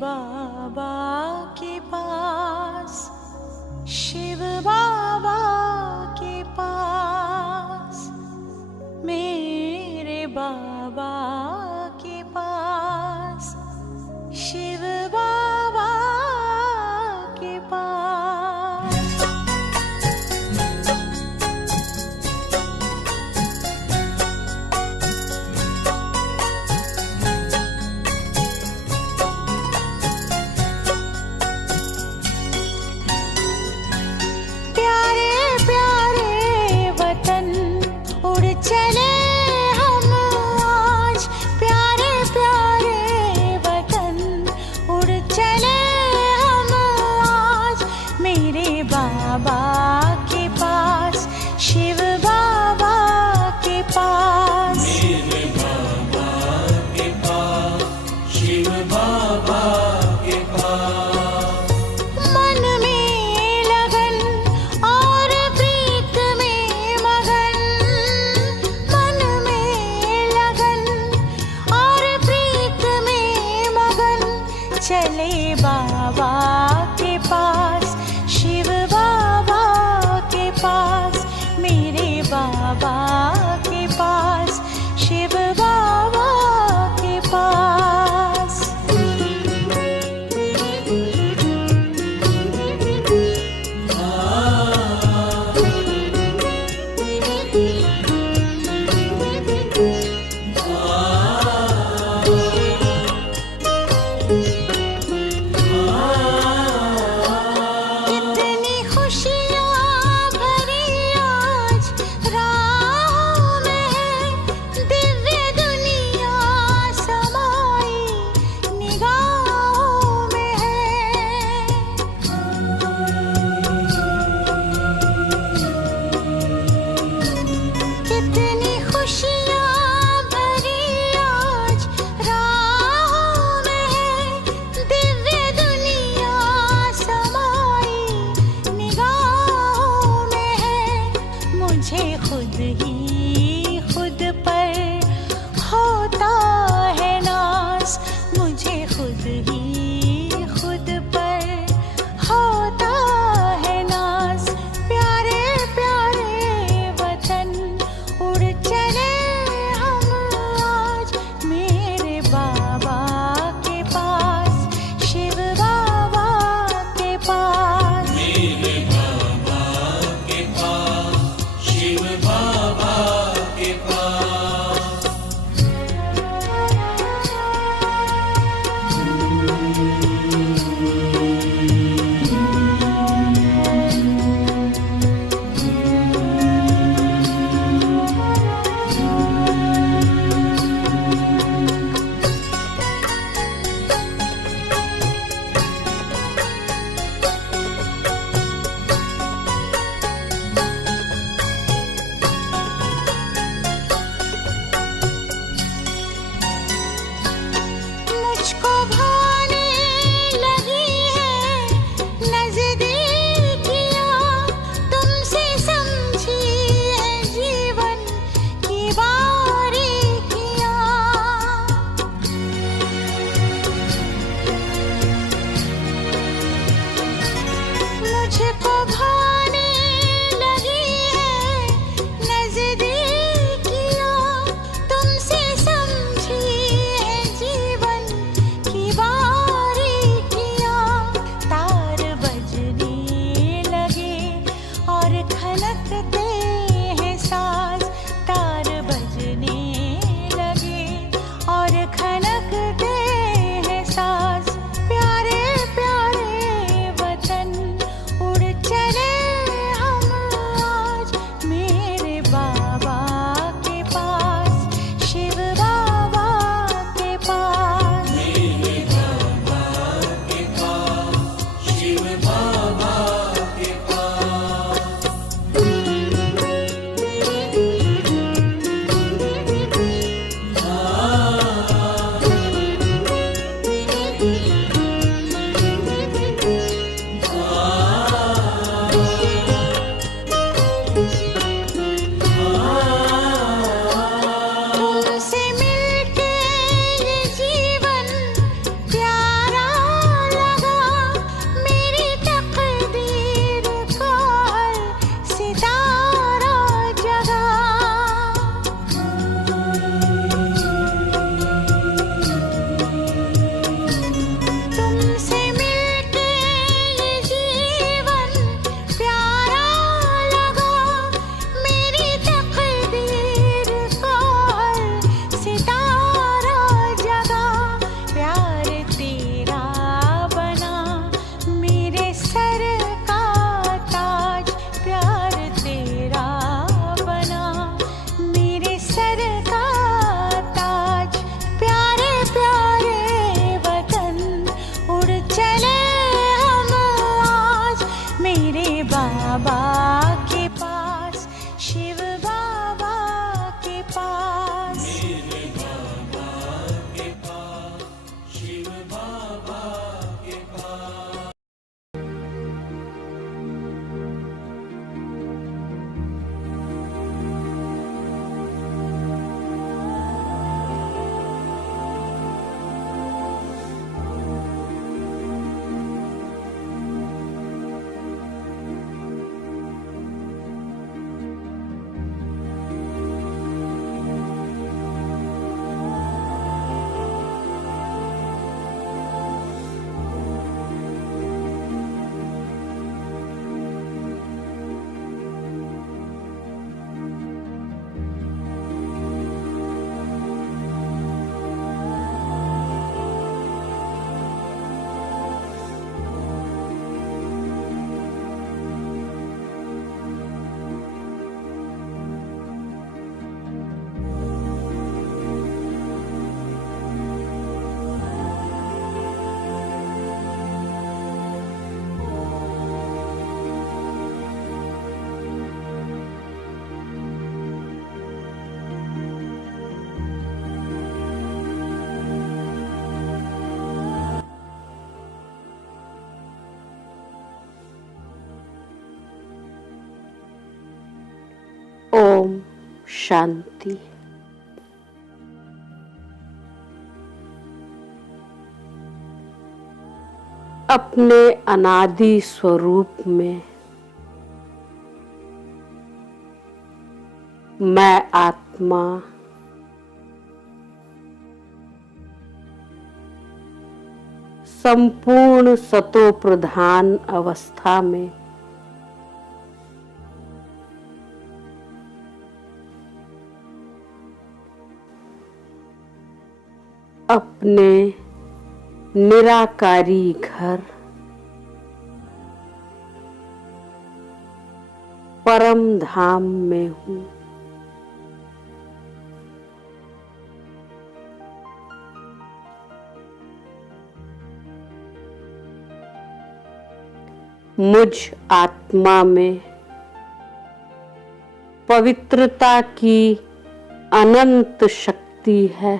बाबा के पास, शिव बाबा के पास, मेरे बाबा के पास, शिव बाबा के पास। प्यारे प्यारे वतन उड़ चले हम आज, प्यारे प्यारे वतन उड़ चले हम आज, मेरे बाबा के पास, शिव बाबा के पास, मेरे बाबा के पास, शिव बाबा के पास। मन में लगन और प्रीत में मगन, मन में लगन और प्रीत में मगन, चले बाबा के पास, शिव बाबा के पास, मेरे बाबा के पास, शिव बाबा के पास। कितनी खुशियाँ भरी आज राहों में है, दिव्य दुनिया समाई निगाहों में है। कितनी खुशियाँ भरी आज राहों में है, दिव्य दुनिया समाई निगाहों में है। मुझे खुद ही खुद पर होता है नाज, मुझे खुद ही खुद पर होता है नाज, प्यारे प्यारे वतन उड़ चले हम आज, मेरे बाबा के पास, शिव बाबा के पास। मेरे बाबा के पास, शिव बाबा के पास। मुझको भाने लगी है नज़दीकियाँ, तुमसे समझी है जीवन की बारीकियाँ। मुझको भाने लगी है नज़दीकियाँ, तुमसे समझी है जीवन की शांति। अपने अनादि स्वरूप में मैं आत्मा संपूर्ण सतो प्रधान अवस्था में अपने निराकारी घर परम धाम में हूँ। मुझ आत्मा में पवित्रता की अनंत शक्ति है।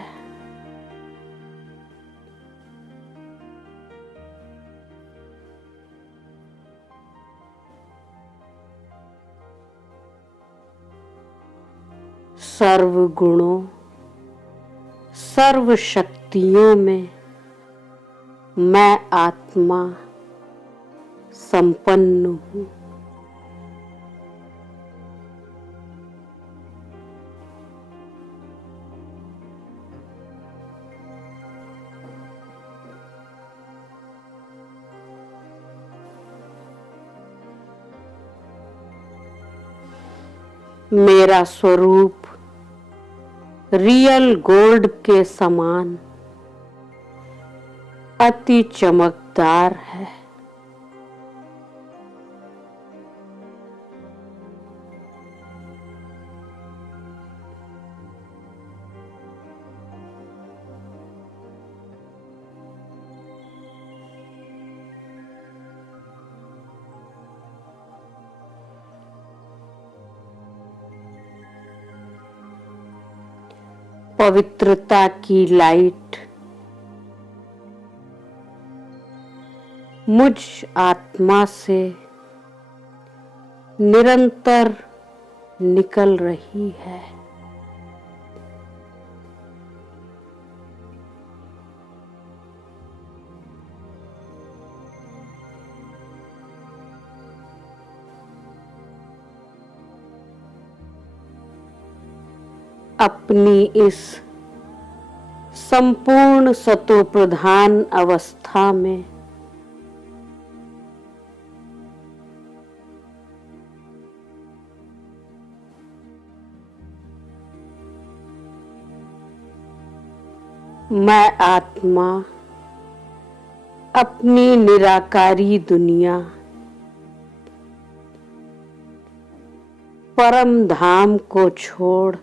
सर्व गुणों सर्व शक्तियों में मैं आत्मा संपन्न हूँ। मेरा स्वरूप रियल गोल्ड के समान अति चमकदार है। पवित्रता की लाइट मुझ आत्मा से निरंतर निकल रही है। अपनी इस संपूर्ण सतो प्रधान अवस्था में मैं आत्मा अपनी निराकारी दुनिया परम धाम को छोड़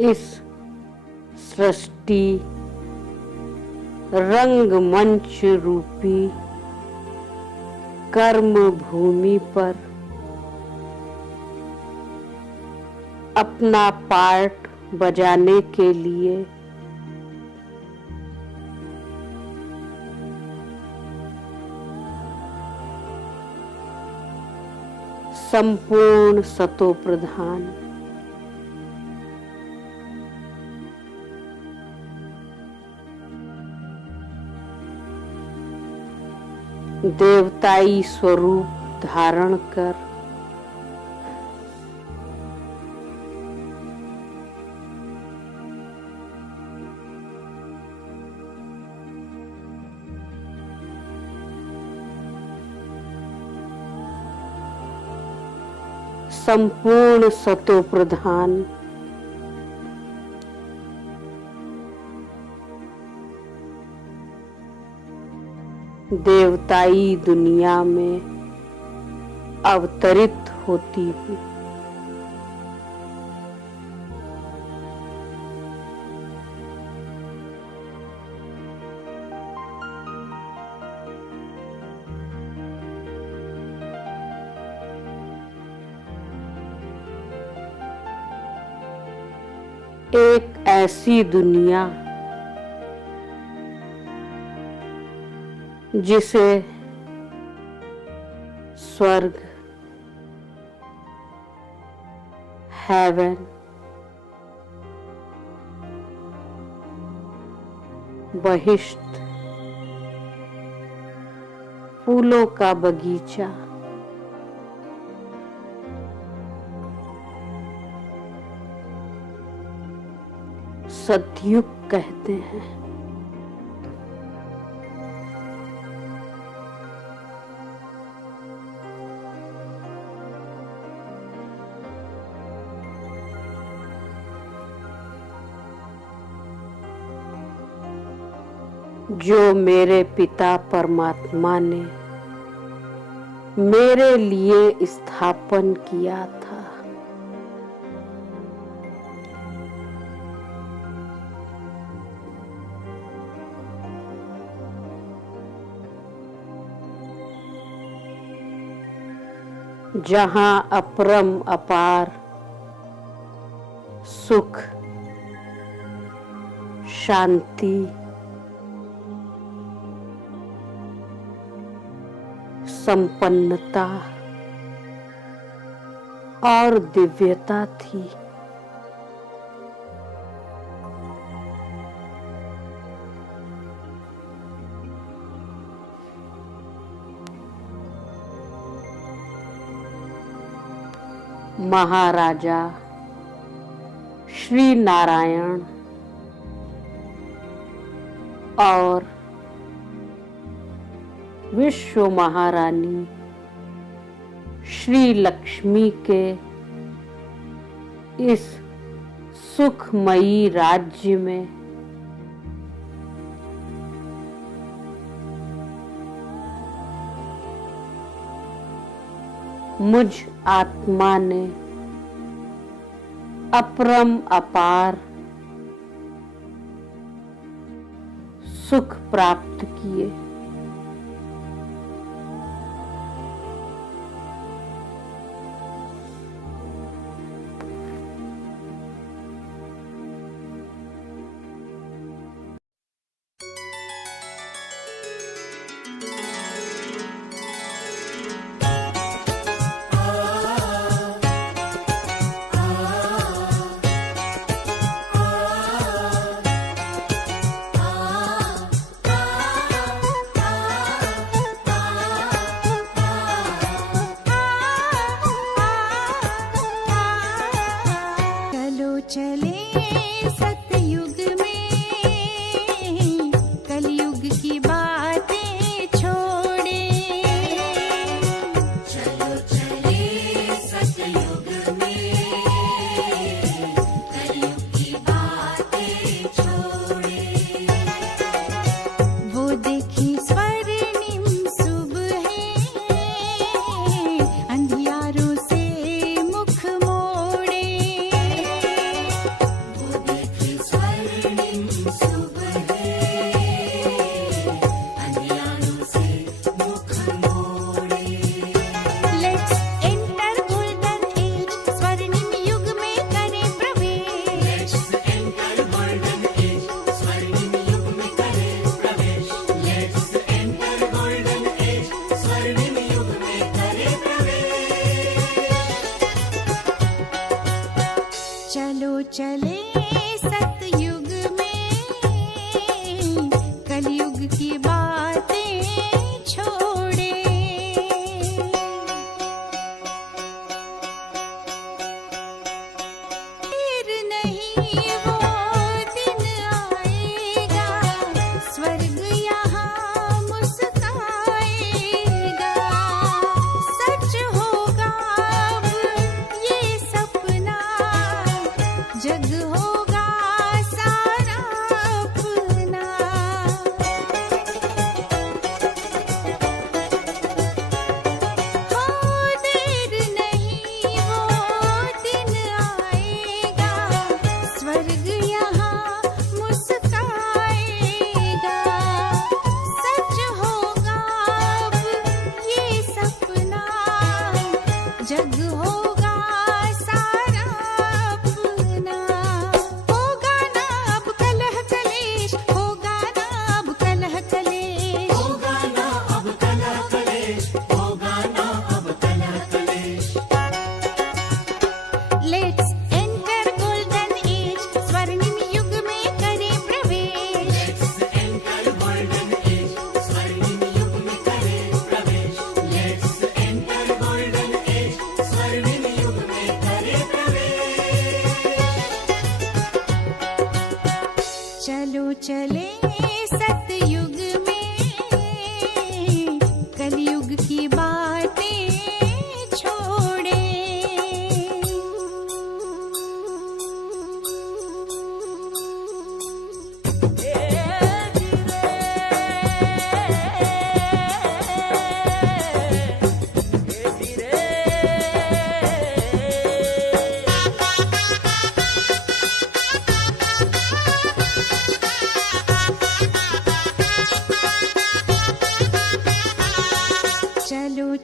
इस सृष्टि रंगमंच रूपी कर्म भूमि पर अपना पार्ट बजाने के लिए संपूर्ण सतो प्रधान देवताई स्वरूप धारण कर संपूर्ण सतो प्रधान देवताई दुनिया में अवतरित होती हूँ। एक ऐसी दुनिया जिसे स्वर्ग, हेवन, बहिश्त, फूलों का बगीचा, सतयुग कहते हैं। जो मेरे पिता परमात्मा ने मेरे लिए स्थापन किया था। जहां अपरम अपार सुख, शांति, संपन्नता और दिव्यता थी। महाराजा श्री नारायण और विश्व महारानी श्री लक्ष्मी के इस सुखमयी राज्य में मुझ आत्मा ने अपरम अपार सुख प्राप्त किए।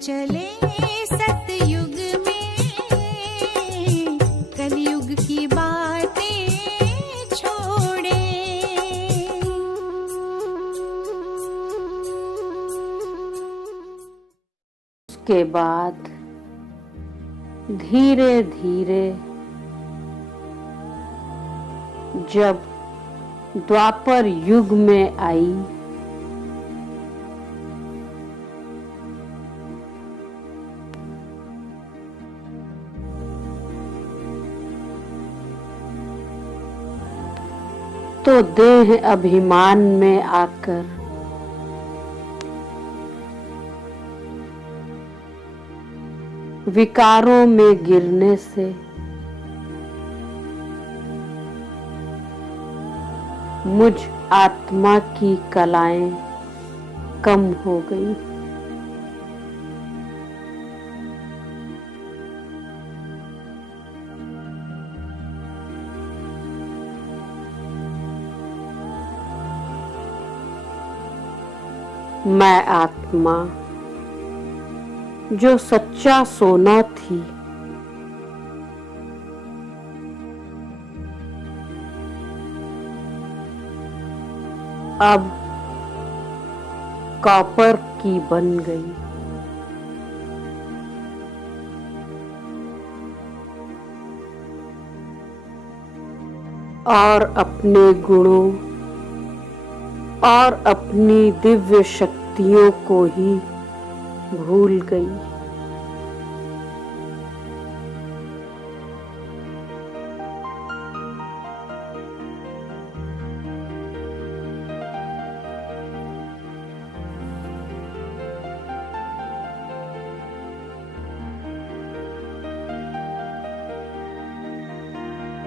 चले सतयुग में कलयुग की बातें छोड़े। उसके बाद धीरे धीरे जब द्वापर युग में आई, तो देह अभिमान में आकर विकारों में गिरने से मुझ आत्मा की कलाएं कम हो गई। मैं आत्मा जो सच्चा सोना थी, अब कॉपर की बन गई। और अपने गुणों और अपनी दिव्य शक्तियों को ही भूल गई।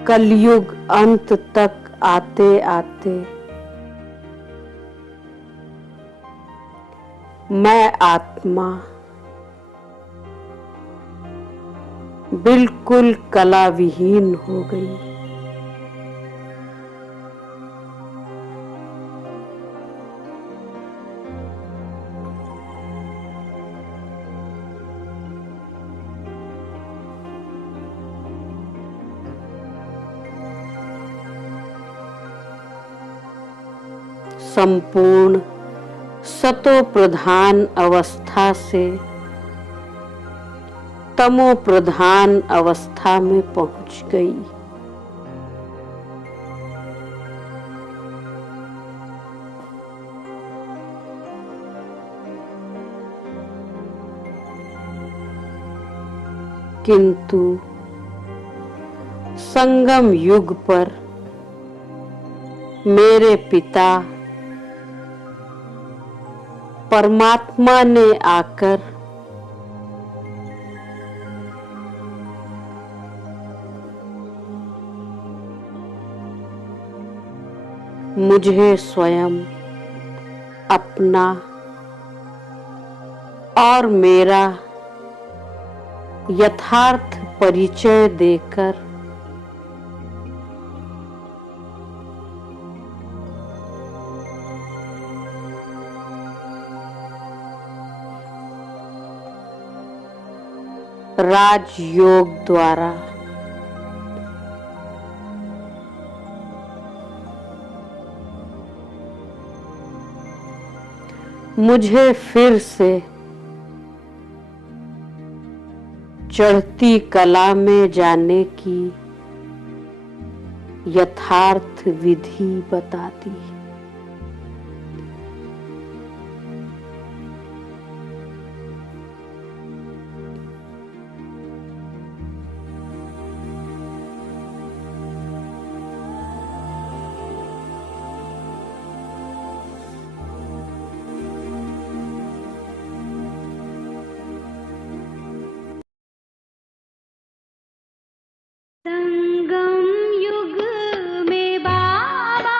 कलयुग अंत तक आते आते मैं आत्मा बिल्कुल कला विहीन हो गई। संपूर्ण सतो प्रधान अवस्था से तमो प्रधान अवस्था में पहुंच गई। किंतु संगम युग पर मेरे पिता परमात्मा ने आकर मुझे स्वयं अपना और मेरा यथार्थ परिचय देकर राजयोग द्वारा मुझे फिर से चढ़ती कला में जाने की यथार्थ विधि बता दी। संगम युग में बाबा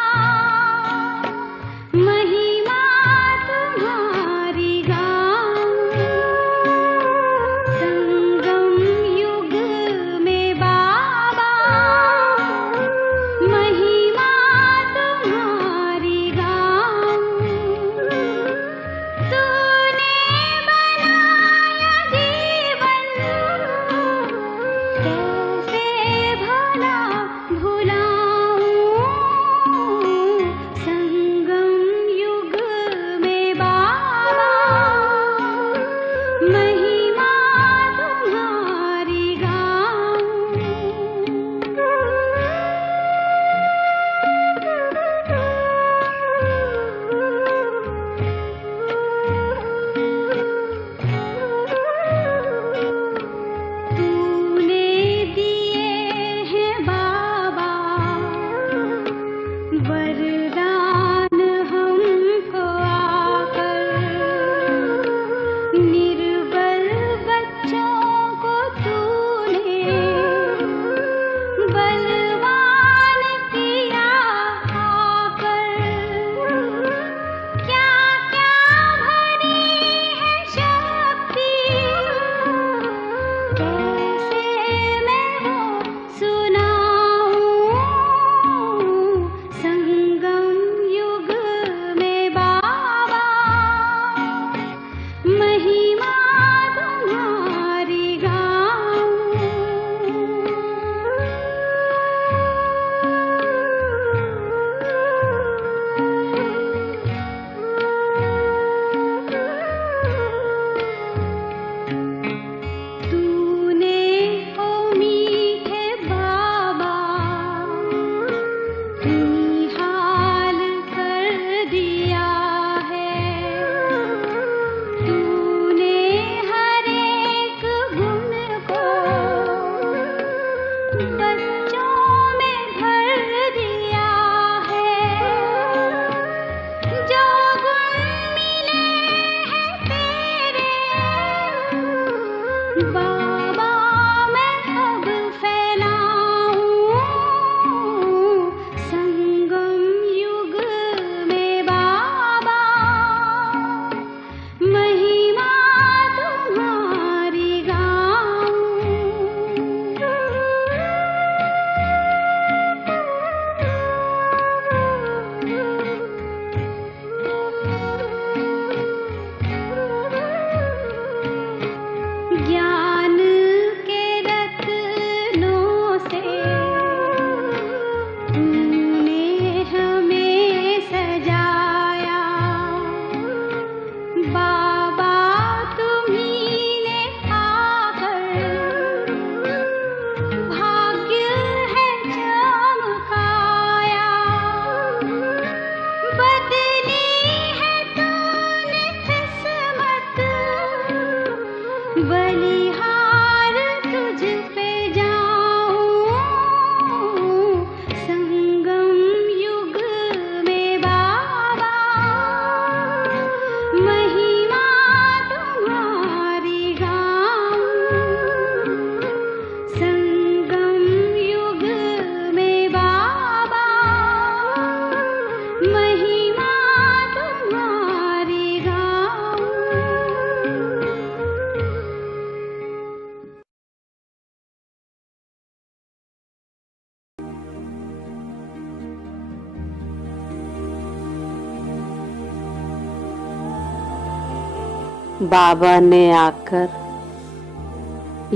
बाबा ने आकर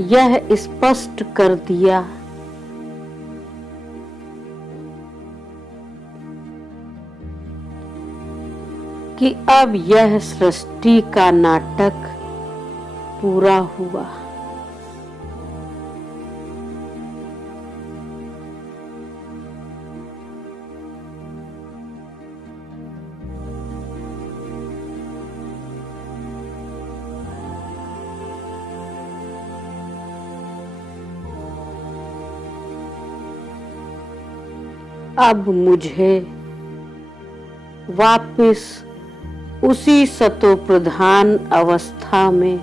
यह स्पष्ट कर दिया कि अब यह सृष्टि का नाटक पूरा हुआ। अब मुझे वापिस उसी सतोप्रधान अवस्था में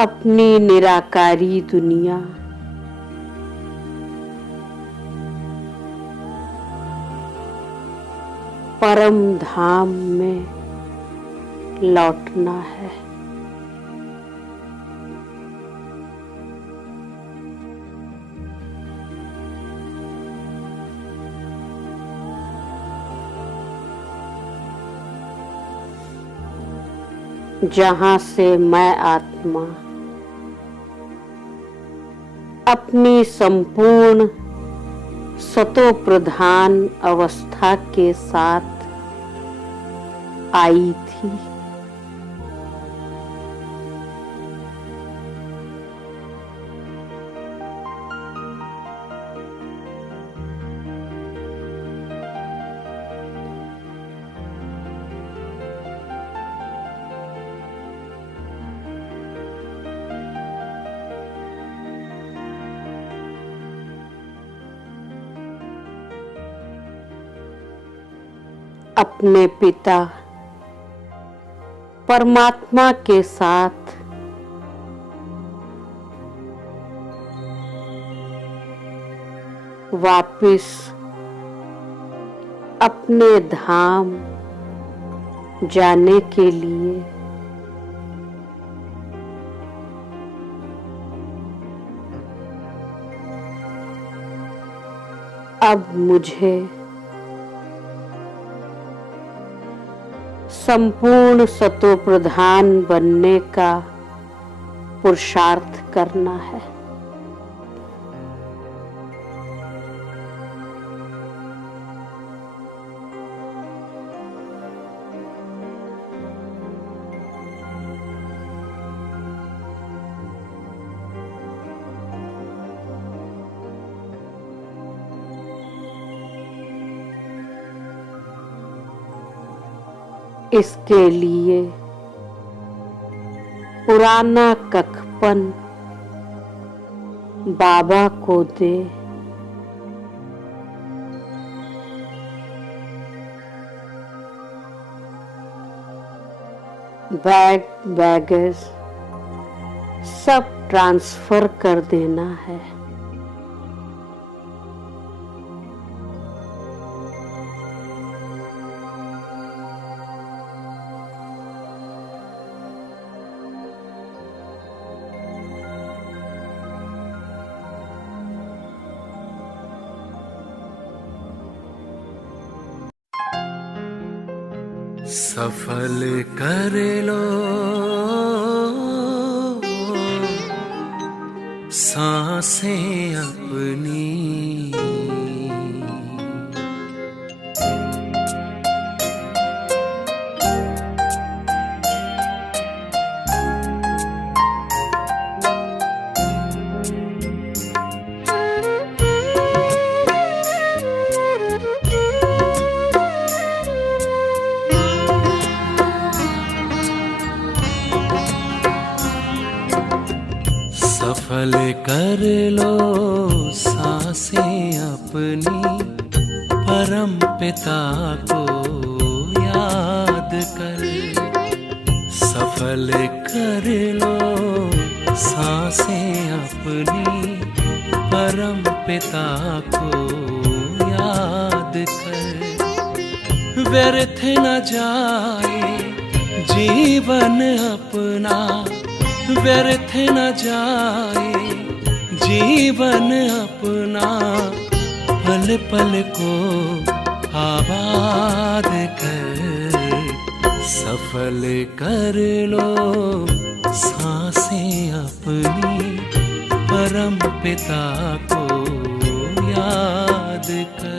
अपनी निराकारी दुनिया परम धाम में लौटना है। जहां से मैं आत्मा अपनी संपूर्ण सतोप्रधान अवस्था के साथ आई थी। अपने पिता परमात्मा के साथ वापिस अपने धाम जाने के लिए अब मुझे संपूर्ण सतोप्रधान बनने का पुरुषार्थ करना है। इसके लिए पुराना कखपन बाबा को दे। बैग बैगेज सब ट्रांसफर कर देना है। सफल कर लो सांसें अपनी, सफल कर लो सांसें अपनी, परम पिता को याद कर। सफल कर लो सांसें अपनी, परम पिता को याद कर। व्यर्थ न जाए जीवन अपना, व्यर्थ न जाए जीवन अपना पल पल को आबाद कर, सफल कर लो सांसें अपनी, परम पिता को याद कर।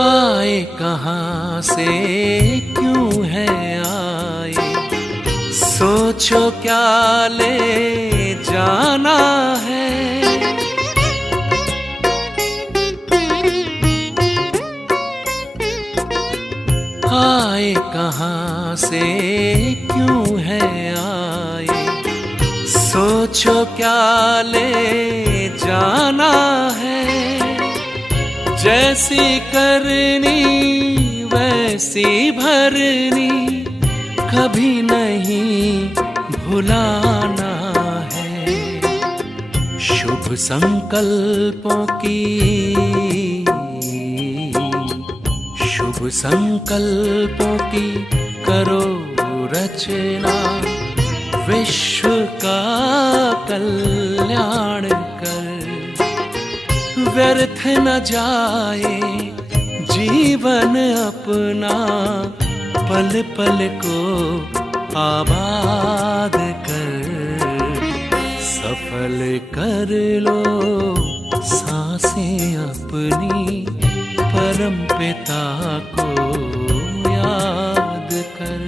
आए कहाँ से क्यों है आए, सोचो क्या ले जाना है। आए कहाँ से क्यों है आए, सोचो क्या ले जाना है। जैसी करनी वैसी भरनी, कभी नहीं भुलाना है। शुभ संकल्पों की, शुभ संकल्पों की करो रचना, विश्व का कल्याण कर। व्यर्थ न जाए जीवन अपना, पल पल को आबाद कर, सफल कर लो सांसें अपनी, परम पिता को याद कर।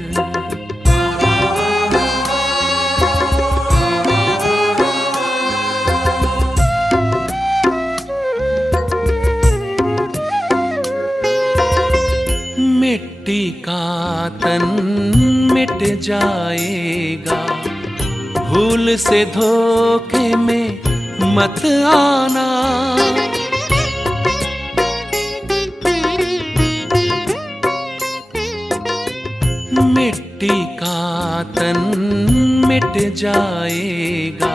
मिट्टी का तन मिट जाएगा, भूल से धोखे में मत आना। मिट्टी का तन मिट जाएगा,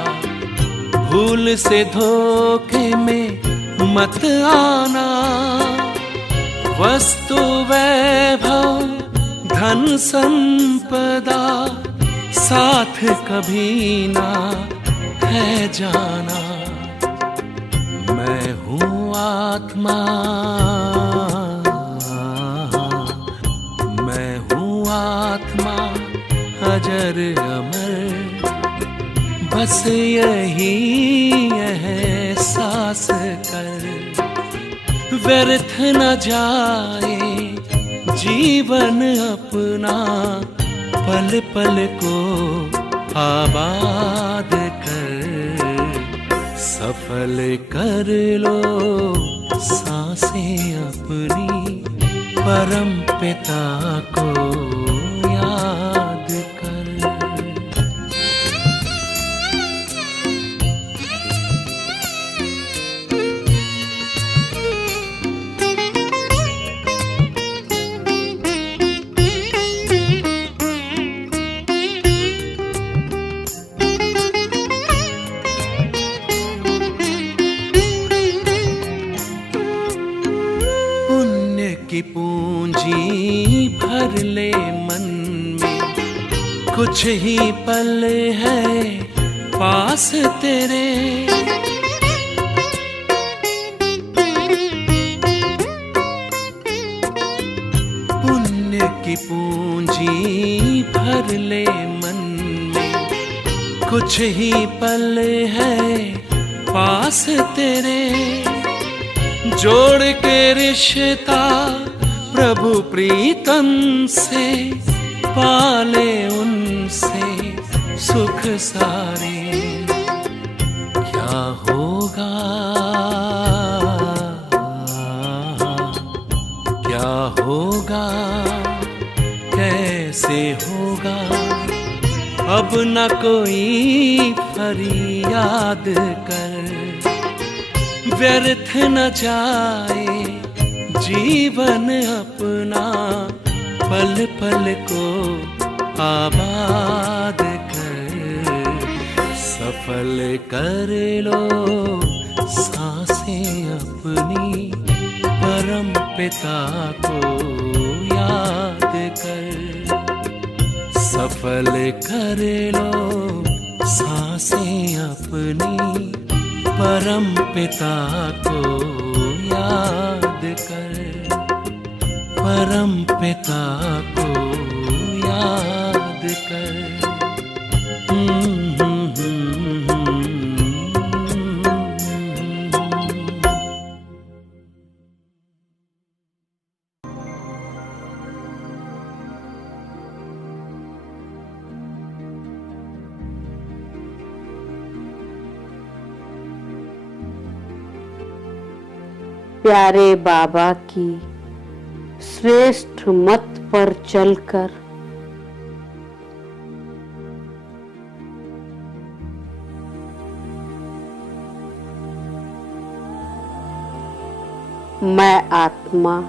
भूल से धोखे में मत आना। वस्तु वैभव धन संपदा, साथ कभी ना है जाना। मैं हूँ आत्मा, मैं हूँ आत्मा अजर अमर, बस यही एहसास कर। व्यर्थ न जाए जीवन अपना, पल पल को आबाद कर, सफल कर लो सांसें अपनी, परम पिता को याद कर। की पूंजी भर ले मन में, कुछ ही पल है पास तेरे। पुण्य की पूंजी भर ले मन में, कुछ ही पल है पास तेरे। जोड़ के रिश्ता प्रभु प्रीतम से, पाले उनसे सुख सारे। क्या होगा, क्या होगा, कैसे होगा, अब न कोई फरियाद कर। व्यर्थ न जाए जीवन अपना, पल पल को आबाद कर, सफल कर लो सांसें अपनी, परम पिता को याद कर। सफल कर लो सांसें अपनी, परम पिता को याद कर, परम पिता को याद कर। प्यारे बाबा की श्रेष्ठ मत पर चलकर मैं आत्मा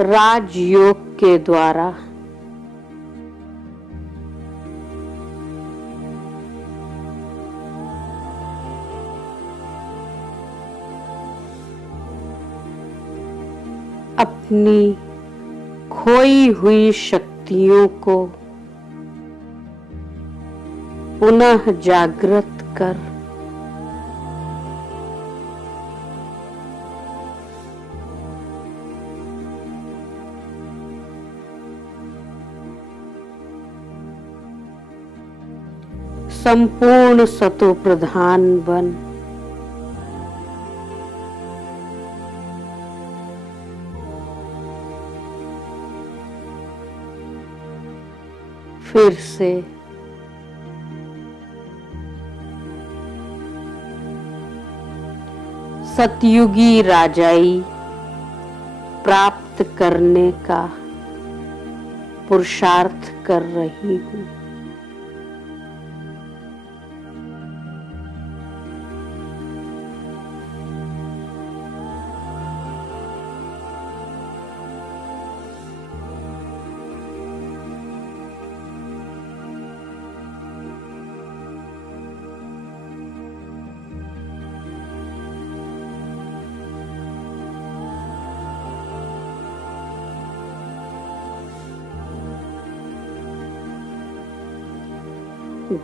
राजयोग के द्वारा अपनी खोई हुई शक्तियों को पुनः जागृत कर संपूर्ण सतो प्रधान बन फिर से सतयुगी राजाई प्राप्त करने का पुरुषार्थ कर रही हूँ।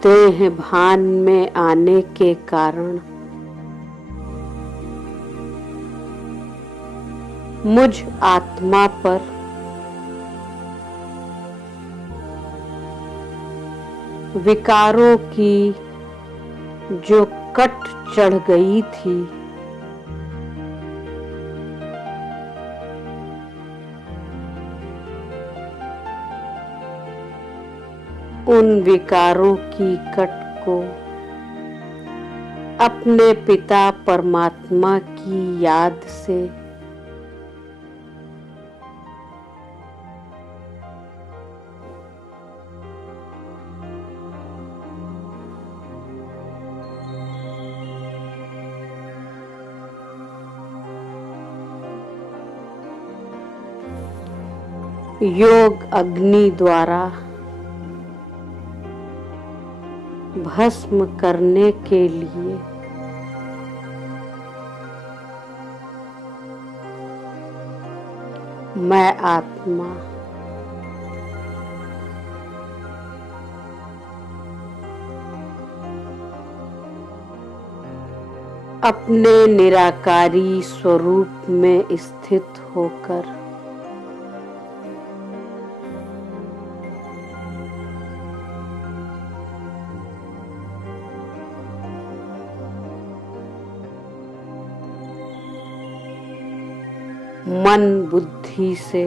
देह भान में आने के कारण मुझ आत्मा पर विकारों की जो कट चढ़ गई थी उन विकारों की कट को अपने पिता परमात्मा की याद से योग अग्नि द्वारा भस्म करने के लिए मैं आत्मा अपने निराकारी स्वरूप में स्थित होकर मन बुद्धि से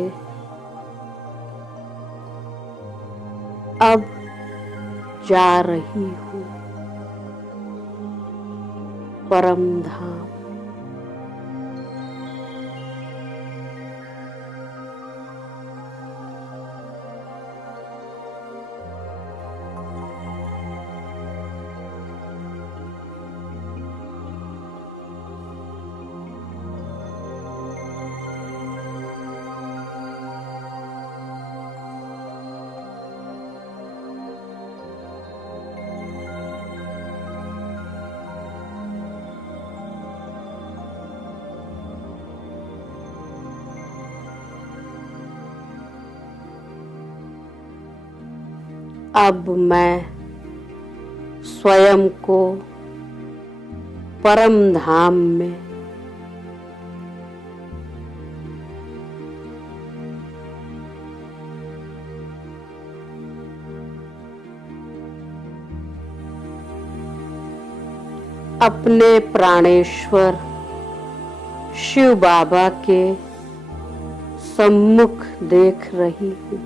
अब जा रही हूँ परम धाम। अब मैं स्वयं को परम धाम में अपने प्राणेश्वर शिव बाबा के सम्मुख देख रही हूँ।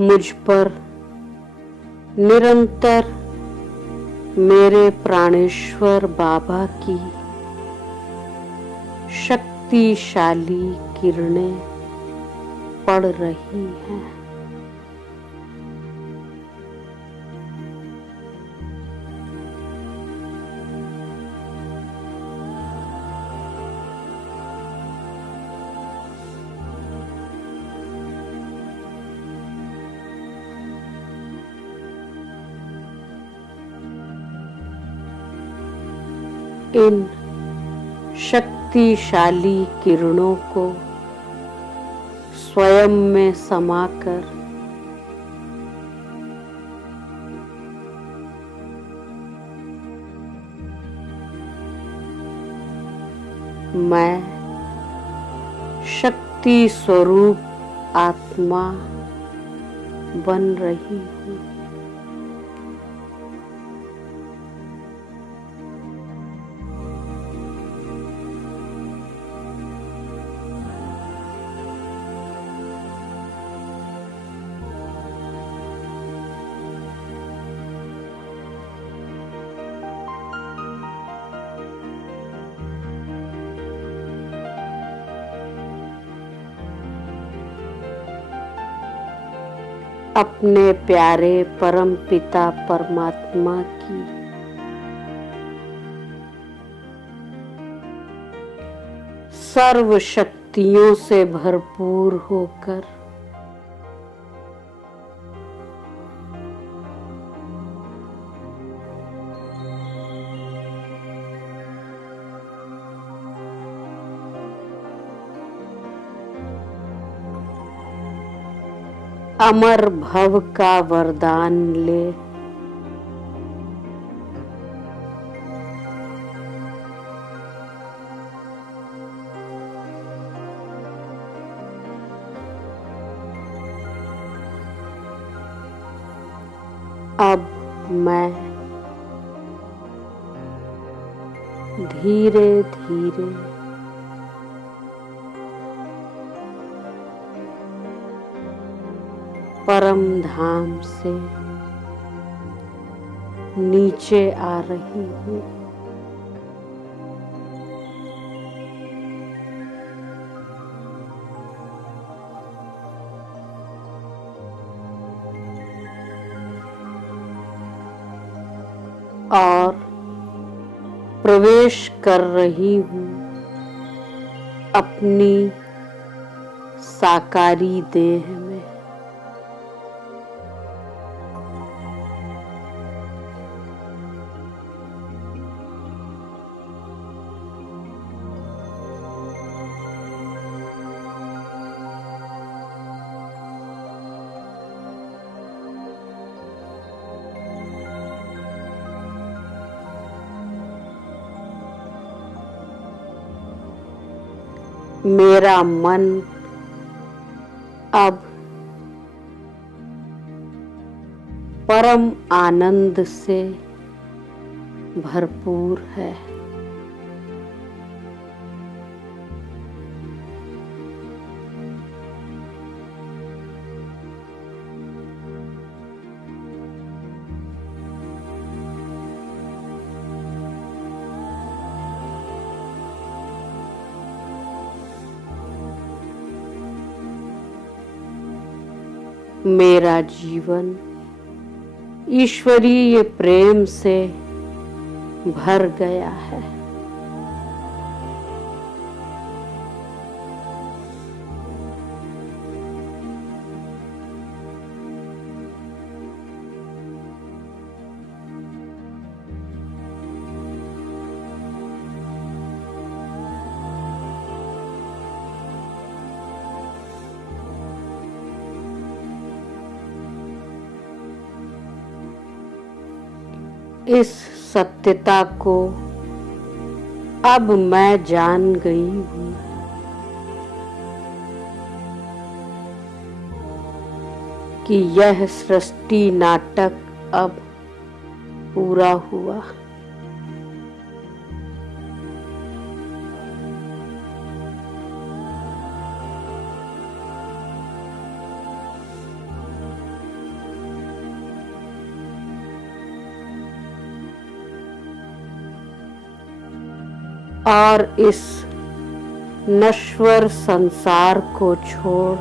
मुझ पर निरंतर मेरे प्राणेश्वर बाबा की शक्तिशाली किरणें पड़ रही हैं। इन शक्तिशाली किरणों को स्वयं में समाकर मैं शक्ति स्वरूप आत्मा बन रही हूँ। अपने प्यारे परम पिता परमात्मा की सर्व शक्तियों से भरपूर होकर अमर भव का वरदान ले अब मैं धीरे धीरे परम धाम से नीचे आ रही हूँ। और प्रवेश कर रही हूँ अपनी साकारी देह में। मेरा मन अब परम आनंद से भरपूर है। मेरा जीवन ईश्वरीय प्रेम से भर गया है। इस सत्यता को अब मैं जान गई हूँ कि यह सृष्टि नाटक अब पूरा हुआ। और इस नश्वर संसार को छोड़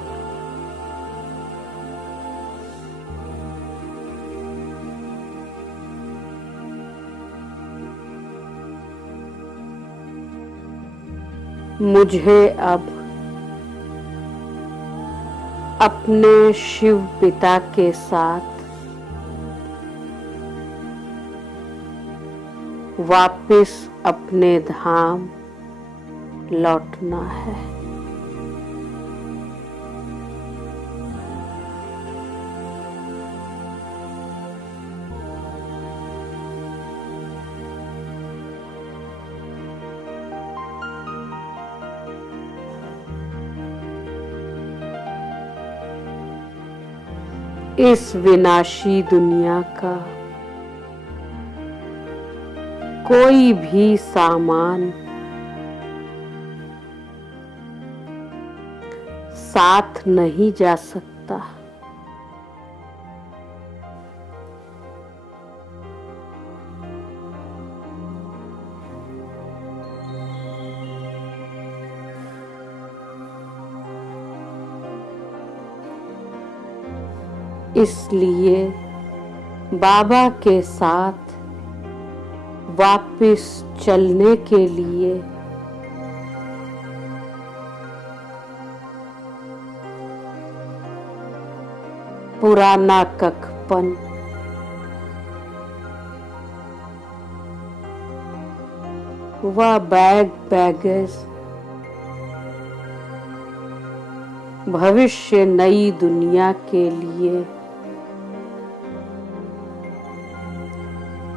मुझे अब अपने शिव पिता के साथ वापिस अपने धाम लौटना है। इस विनाशी दुनिया का कोई भी सामान साथ नहीं जा सकता। इसलिए बाबा के साथ वापिस चलने के लिए पुराना कखपन व बैगेज भविष्य नई दुनिया के लिए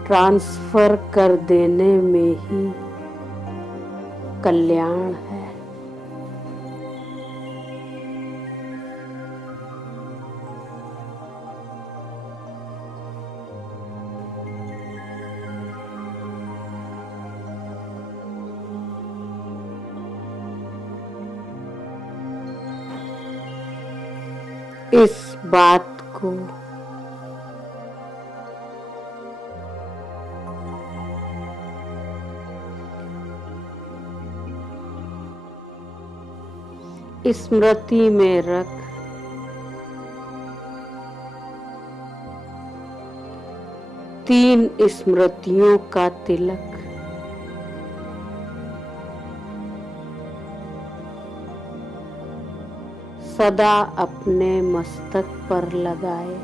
ट्रांसफर कर देने में ही कल्याण है। इस बात को स्मृति में रख तीन स्मृतियों का तिलक सदा अपने मस्तक पर लगाए।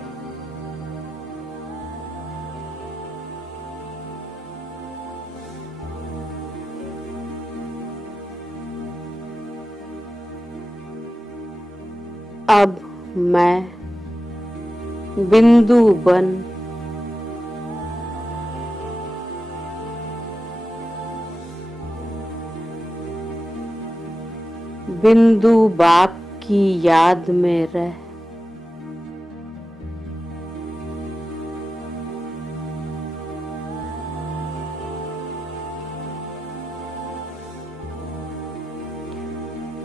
अब मैं बिंदु बन बिंदु बाप की याद में रह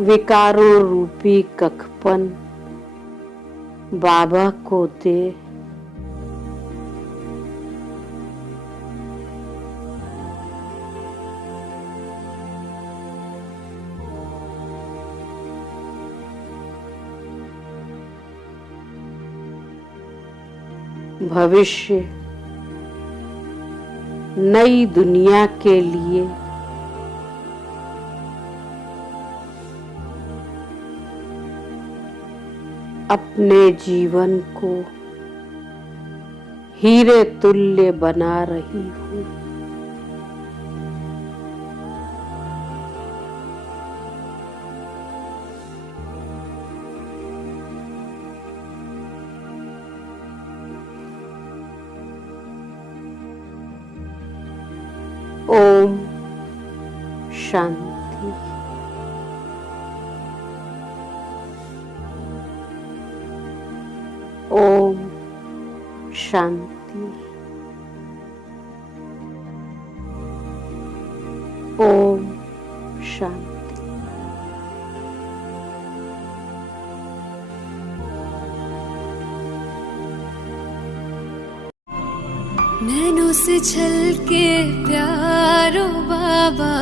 विकारों रूपी कखपन बाबा को दे। भविष्य, नई दुनिया के लिए अपने जीवन को हीरे तुल्य बना रही हूँ। ओम शांति। ओम शांति। ओम शांति। नैनों से छलके प्यारो बाबा,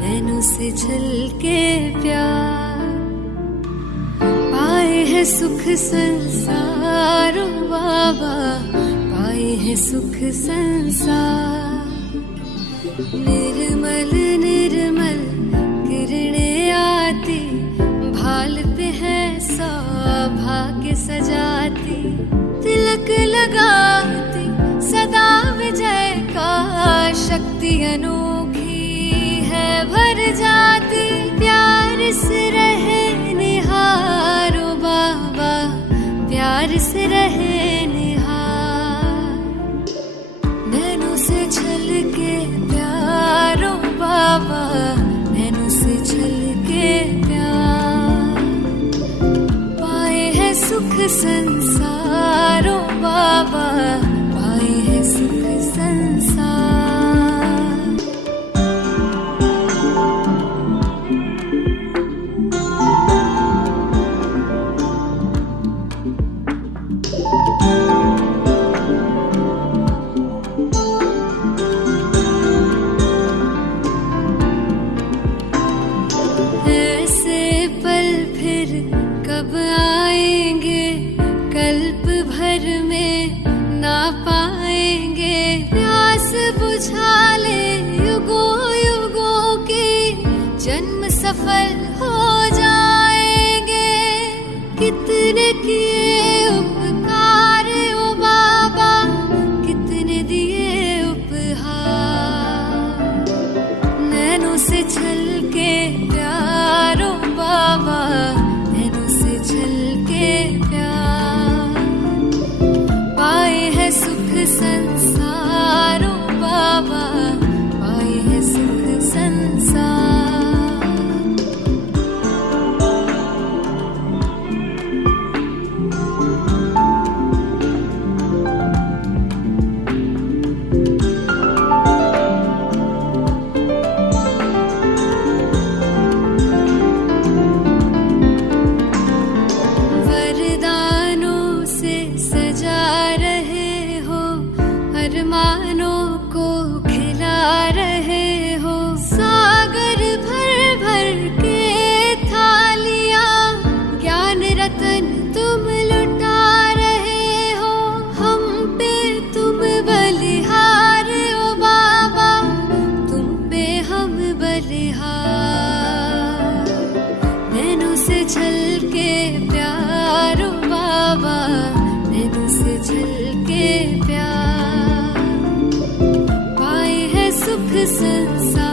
नैनों से छलके प्यार, पाए है सुख संसारो बाबा, पाए है सुख संसार। निर्मल निर्मल किरणें आती, भाल पे है सौभाग्य सजाती, तिलक लगाती सदा विजय का, शक्ति अनोखी है भर जाती। प्यार से रहे निहारो बाबा, प्यार से रहे निहार। नैनों से छलके प्यारो बाबा, नैनों से छलके प्यार, पाए है सुख संसारो बाबा, पाए है सुख संसार। ऐसे पल फिर कब आएंगे, कल्प भर में ना पाएंगे। प्यास बुझा ले युगों युगों की, जन्म सफल हो जाएंगे। कितने किए उपकार ओ बाबा, कितने दिए उपहार। नैनों से छलके प्यारो बाबा, नैनों से छलके प्यार, पाए है सुख संसारो बाबा, पाए है सुख संसार। वरदानों से सजा रहे हो, अरमानों को खिला रहे हो। सागर भर भर के थालियां, ज्ञान रतन तुम लुटा रहे हो। हम पे तुम बलिहार ओ बाबा, तुम पे हम बलिहार। नैनों से छलके प्यारो बाबा, नैनों से छलके प्यार, पाए है सुख संसार।